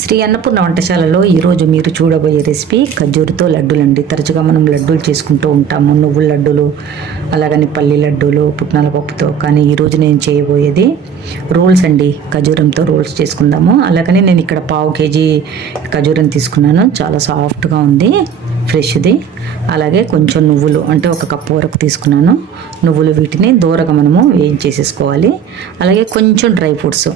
శ్రీ అన్నపూర్ణ వంటశాలలో ఈరోజు మీరు చూడబోయే రెసిపీ ఖర్జూరుతో లడ్డూలండి. తరచుగా మనం లడ్డూలు చేసుకుంటూ ఉంటాము. నువ్వుల లడ్డూలు అలాగని పల్లి లడ్డూలు పుట్నాల పప్పుతో. కానీ ఈరోజు నేను చేయబోయేది రోల్స్ అండి. ఖజూరంతో రోల్స్ చేసుకుందాము. అలాగని నేను ఇక్కడ పావు కేజీ ఖజూరం తీసుకున్నాను. చాలా సాఫ్ట్గా ఉంది ఫ్రెష్ది. అలాగే కొంచెం నువ్వులు అంటే ఒక కప్పు వరకు తీసుకున్నాను. నువ్వులు వీటిని దూరగా మనము వేయించేసేసుకోవాలి. అలాగే కొంచెం డ్రై ఫ్రూట్స్.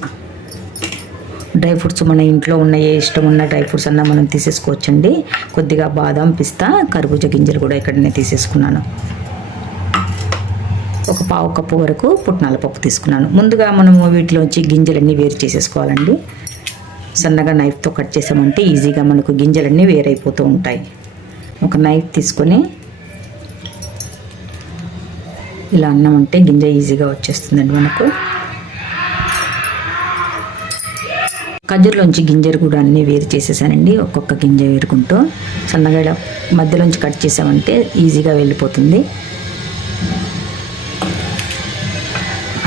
డ్రై ఫ్రూట్స్ మన ఇంట్లో ఉన్న ఏ ఇష్టం ఉన్న డ్రై ఫ్రూట్స్ అన్నా మనం తీసేసుకోవచ్చండి. కొద్దిగా బాదం పిస్తా కర్బూజ గింజలు కూడా ఇక్కడ నేను తీసేసుకున్నాను. ఒక పావు కప్పు వరకు పుట్నాల పప్పు తీసుకున్నాను. ముందుగా మనము వీటిలోంచి గింజలన్నీ వేరు చేసేసుకోవాలండి. సన్నగా నైఫ్తో కట్ చేసామంటే ఈజీగా మనకు గింజలన్నీ వేరైపోతూ ఉంటాయి. ఒక నైఫ్ తీసుకొని ఇలా అన్నం అంటే గింజ ఈజీగా వచ్చేస్తుందండి మనకు. ఖర్జూరలోంచి గింజలు కూడా అన్నీ వేరు చేసేసానండి ఒక్కొక్క గింజ వేరుకుంటూ. సన్నగా ఇలా మధ్యలోంచి కట్ చేసామంటే ఈజీగా వెళ్ళిపోతుంది.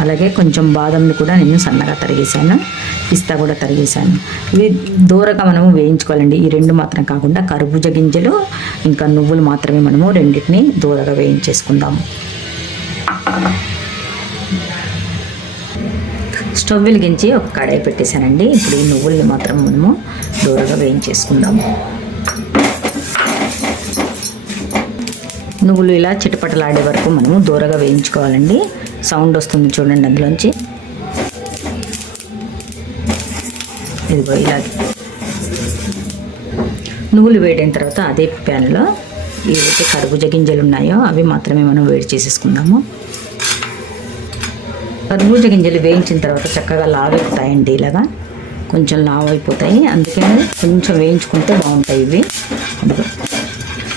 అలాగే కొంచెం బాదంని కూడా నేను సన్నగా తరిగేసాను పిస్తా కూడా తరిగేసాను ఇవి దూరగా మనము వేయించుకోవాలండి ఈ రెండు మాత్రం కాకుండా కర్బూజ గింజలు ఇంకా నువ్వులు మాత్రమే మనము రెండింటిని దూరగా వేయించేసుకుందాము. స్టవ్ వెలిగించి ఒక కడాయి పెట్టేశానండి. ఇప్పుడు ఈ నువ్వుల్ని మాత్రం మనము దూరగా వేయించేసుకుందాము. నువ్వులు ఇలా చిటపటలాడే వరకు మనము దూరగా వేయించుకోవాలండి. సౌండ్ వస్తుంది చూడండి అందులోంచి. ఇదిగో ఇలా నువ్వులు వేడైన తర్వాత అదే ప్యాన్లో ఏవైతే కర్బూజ గింజలు ఉన్నాయో అవి మాత్రమే మనం వేడి చేసేసుకుందాము. కర్బూజ గింజలు వేయించిన తర్వాత చక్కగా లావ్ ఇలాగా. కొంచెం లావ్ అయిపోతాయి అందుకని కొంచెం వేయించుకుంటే బాగుంటాయి ఇవి.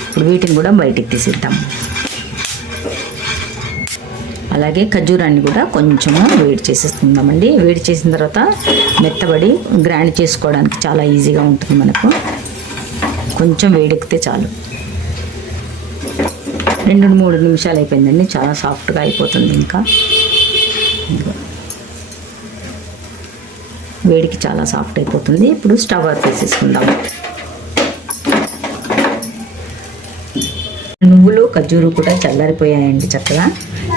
ఇప్పుడు వీటిని కూడా బయటికి తీసిద్దాం. అలాగే ఖర్జూరాన్ని కూడా కొంచెము వేడి చేసేసుకుందామండి. వేడి చేసిన తర్వాత మెత్తబడి గ్రైండ్ చేసుకోవడానికి చాలా ఈజీగా ఉంటుంది మనకు. కొంచెం వేడెక్కితే చాలు. రెండు మూడు నిమిషాలు అయిపోయిందండి. చాలా సాఫ్ట్గా అయిపోతుంది ఇంకా. వేడికి చాలా సాఫ్ట్ అయిపోతుంది. ఇప్పుడు స్టవ్ ఆఫ్ చేసేసుకుందాం. నువ్వులు ఖర్జూరు కూడా చల్లారిపోయాయండి చక్కగా.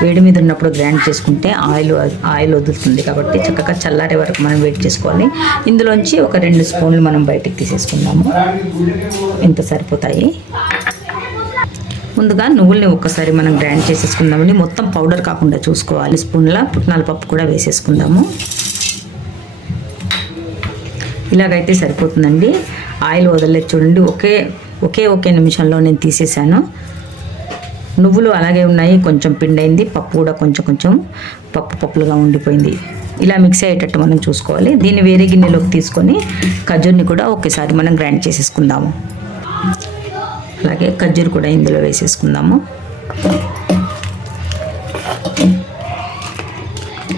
వేడి మీద ఉన్నప్పుడు గ్రైండ్ చేసుకుంటే ఆయిల్ ఆయిల్ వదులుతుంది కాబట్టి చక్కగా చల్లారే వరకు మనం వెయిట్ చేసుకోవాలి. ఇందులోంచి ఒక రెండు స్పూన్లు మనం బయటికి తీసేసుకుందాము. ఇంత సరిపోతాయి? ముందుగా నువ్వుల్ని ఒక్కసారి మనం గ్రైండ్ చేసేసుకుందామండి. మొత్తం పౌడర్ కాకుండా చూసుకోవాలి. స్పూన్ల పుట్నాల పప్పు కూడా వేసేసుకుందాము. ఇలాగైతే సరిపోతుందండి. ఆయిల్ వదలలేదు చూడండి. ఒకే ఒకే ఒకే నిమిషంలో నేను తీసేసాను నువ్వులు అలాగే ఉన్నాయి. కొంచెం పిండైంది. పప్పు కూడా కొంచెం కొంచెం పప్పు పప్పులుగా ఉండిపోయింది. ఇలా మిక్స్ అయ్యేటట్టు మనం చూసుకోవాలి. దీన్ని వేరే గిన్నెలోకి తీసుకొని ఖజూర్ని కూడా ఒకేసారి మనం గ్రైండ్ చేసేసుకుందాము. అలాగే ఖర్జూరు కూడా ఇందులో వేసేసుకుందాము.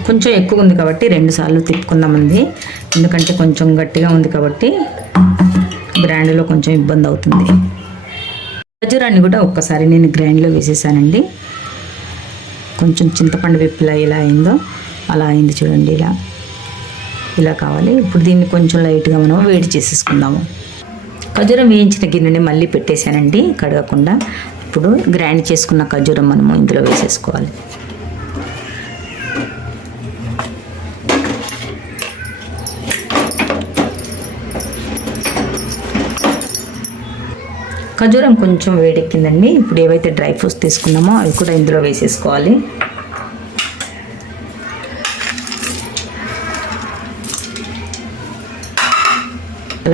కొంచెం ఎక్కువ ఉంది కాబట్టి రెండు సార్లు తిప్పుకుందామండి ఎందుకంటే కొంచెం గట్టిగా ఉంది కాబట్టి బ్రాండ్లో కొంచెం ఇబ్బంది అవుతుంది. ఖర్జూరాన్ని కూడా ఒక్కసారి నేను గ్రైండ్లో వేసేసానండి. కొంచెం చింతపండు విప్పిలా ఎలా అయిందో అలా అయింది చూడండి ఇలా. ఇలా కావాలి. ఇప్పుడు దీన్ని కొంచెం లైట్గా మనం వేడి చేసేసుకుందాము. ఖజూరం వేయించిన గిన్నెని మళ్ళీ పెట్టేశానండి కడగకుండా. ఇప్పుడు గ్రైండ్ చేసుకున్న ఖజూరం మనము ఇందులో వేసేసుకోవాలి. ఖజూరం కొంచెం వేడెక్కిందండి. ఇప్పుడు ఏవైతే డ్రై ఫ్రూట్స్ తీసుకున్నామో అవి కూడా ఇందులో వేసేసుకోవాలి.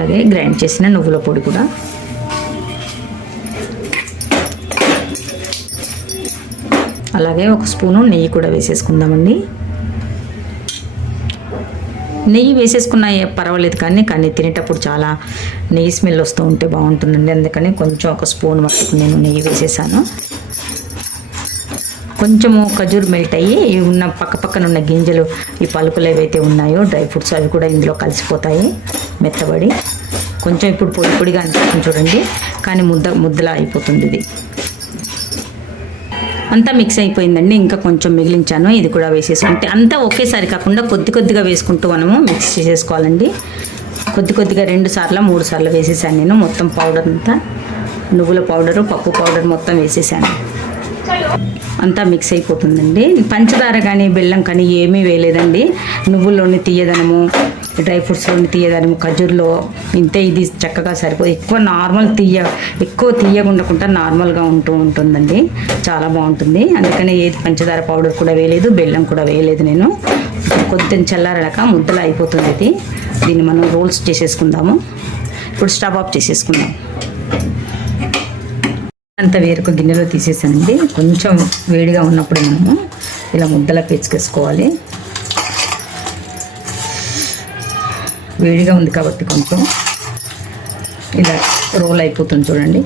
అలాగే గ్రైండ్ చేసిన నువ్వుల పొడి కూడా. అలాగే ఒక స్పూను నెయ్యి కూడా వేసేసుకుందామండి. నెయ్యి వేసేసుకున్న పర్వాలేదు కానీ కానీ తినేటప్పుడు చాలా నెయ్యి స్మెల్ వస్తూ ఉంటే బాగుంటుందండి. అందుకని కొంచెం ఒక స్పూన్ మట్టుకు నేను నెయ్యి వేసేసాను. కొంచెము ఖజూర్ మెల్ట్ అయ్యి ఉన్న పక్క పక్కన ఉన్న గింజలు ఈ పలుకులు ఏవైతే ఉన్నాయో డ్రై ఫ్రూట్స్ అవి కూడా ఇందులో కలిసిపోతాయి మెత్తబడి. కొంచెం ఇప్పుడు పొడి పొడిగా అనిపిస్తుంది చూడండి. కానీ ముద్ద ముద్దలా అయిపోతుంది ఇది. అంతా మిక్స్ అయిపోయిందండి. ఇంకా కొంచెం మిగిలించాను. ఇది కూడా వేసేసుకుంటే అంతా ఒకేసారి కాకుండా కొద్ది కొద్దిగా వేసుకుంటూ మనము మిక్స్ చేసేసుకోవాలండి. కొద్ది కొద్దిగా రెండు సార్లు మూడు సార్లు వేసేసాను నేను. మొత్తం పౌడర్ అంతా. నువ్వుల పౌడరు పప్పు పౌడర్ మొత్తం వేసేసాను. అంతా మిక్స్ అయిపోతుందండి. పంచదార కానీ బెల్లం కానీ ఏమీ వేయలేదండి. నువ్వుల్లోని తీయదనము డ్రై ఫ్రూట్స్లోని తీయదాని ఖజూర్లో ఇంతే ఇది చక్కగా సరిపోదు. ఎక్కువ నార్మల్ తీయ ఎక్కువ తీయకుండా నార్మల్గా ఉంటూ ఉంటుందండి. చాలా బాగుంటుంది. అందుకని ఏది పంచదార పౌడర్ కూడా వేయలేదు బెల్లం కూడా వేయలేదు నేను. కొద్దిగా చల్లారడాక ముద్దలు అయిపోతుంది ఇది. దీన్ని మనం రోల్స్ చేసేసుకుందాము. ఇప్పుడు స్టవ్ ఆఫ్ చేసేసుకుందాం. అంత వేరొక గిన్నెలో తీసేసానండి. కొంచెం వేడిగా ఉన్నప్పుడు మనము ఇలా ముద్దలా పెంచుకేసుకోవాలి వేడిగా ఉంది కాబట్టి కొంచెం ఇలా రోల్ అయిపోతుంది చూడండి.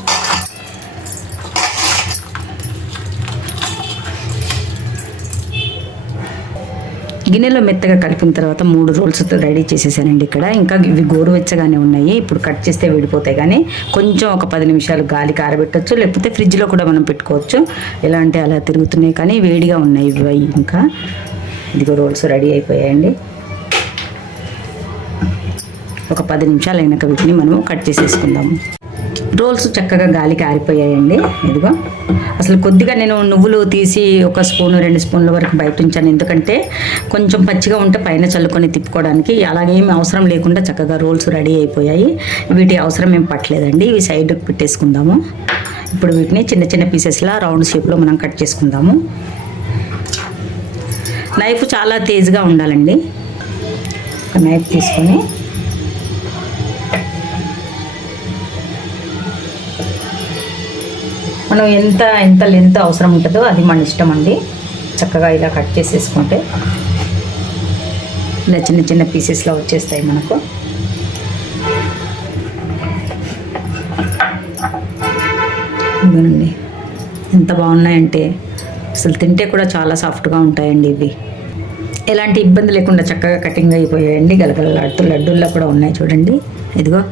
గిన్నెలో మెత్తగా కలిపిన తర్వాత మూడు రోల్స్ రెడీ చేసేసానండి ఇక్కడ. ఇంకా ఇవి గోరువెచ్చగానే ఉన్నాయి. ఇప్పుడు కట్ చేస్తే విడిపోతాయి కానీ కొంచెం ఒక పది నిమిషాలు గాలి ఆరబెట్టచ్చు లేకపోతే ఫ్రిడ్జ్లో కూడా మనం పెట్టుకోవచ్చు. ఎలా అంటే అలా తిరుగుతున్నాయి కానీ వేడిగా ఉన్నాయి ఇవి ఇంకా. ఇదిగో రోల్స్ రెడీ అయిపోయాయండి. ఒక పది నిమిషాలు అయినాక వీటిని మనం కట్ చేసేసుకుందాము రోల్స్ చక్కగా గాలికి ఆరిపోయాయండి. ఇదిగో. అసలు కొద్దిగా నేను నువ్వులు తీసి ఒక స్పూన్ రెండు స్పూన్ల వరకు బయట ఉంచాను. ఎందుకంటే కొంచెం పచ్చిగా ఉంటే పైన చల్లుకొని తిప్పుకోవడానికి అలాగేమి అవసరం లేకుండా చక్కగా రోల్స్ రెడీ అయిపోయాయి. వీటి అవసరం ఏం పట్టలేదండి. ఇవి సైడ్కి పెట్టేసుకుందాము. ఇప్పుడు వీటిని చిన్న చిన్న పీసెస్లా రౌండ్ షేప్లో మనం కట్ చేసుకుందాము. నైఫ్ చాలా తేజ్గా ఉండాలండి. నైఫ్ తీసుకొని మనం ఎంత ఎంత లెంత్ అవసరం ఉంటుందో అది మన ఇష్టం అండి. చక్కగా ఇలా కట్ చేసేసుకుంటే ఇలా చిన్న చిన్న పీసెస్లో వచ్చేస్తాయి మనకు. ఇవ్వనండి ఎంత బాగున్నాయంటే అసలు తింటే కూడా చాలా సాఫ్ట్గా ఉంటాయండి ఇవి. ఎలాంటి ఇబ్బంది లేకుండా చక్కగా కటింగ్ అయిపోయాయండి. గలగలలాడుతూ లడ్డూల్లో కూడా ఉన్నాయి చూడండి. ఇదిగో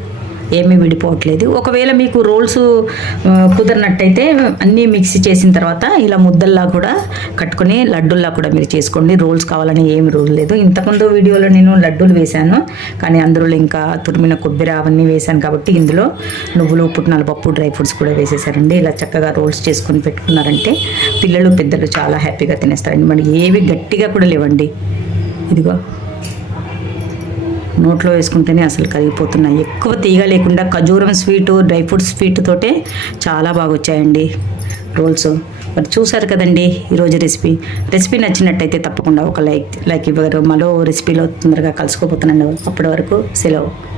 ఏమీ విడిపోవట్లేదు. ఒకవేళ మీకు రోల్స్ కుదిరినట్టయితే అన్నీ మిక్స్ చేసిన తర్వాత ఇలా ముద్దల్లా కూడా కట్టుకొని లడ్డూల్లా కూడా మీరు చేసుకోండి. రోల్స్ కావాలని ఏమి రూల్ లేదు. ఇంతకుముందు వీడియోలో నేను లడ్డూలు వేశాను. కానీ అందులో ఇంకా తురిమిన కొబ్బరి అవన్నీ వేశాను కాబట్టి ఇందులో నువ్వులు పుట్నాల పప్పు డ్రై ఫ్రూట్స్ కూడా వేసేసారండి ఇలా చక్కగా రోల్స్ చేసుకొని పెట్టుకున్నారంటే పిల్లలు పెద్దలు చాలా హ్యాపీగా తినేస్తారండి మనకి ఏవి గట్టిగా కూడా లేవండి. ఇదిగో. నోట్లో వేసుకుంటేనే అసలు కరిగిపోతున్నాయి. ఎక్కువ తీగ లేకుండా ఖజూరం స్వీటు డ్రై ఫ్రూట్ స్వీట్ తోటే చాలా బాగా వచ్చాయండి రోల్స్. మరి చూసారు కదండి ఈరోజు రెసిపీ. రెసిపీ నచ్చినట్టయితే తప్పకుండా ఒక లైక్ లైక్ ఇవ్వగలరు. మరో రెసిపీలో తొందరగా కలుసుకోబోతున్నాను. అప్పటి వరకు సెలవు.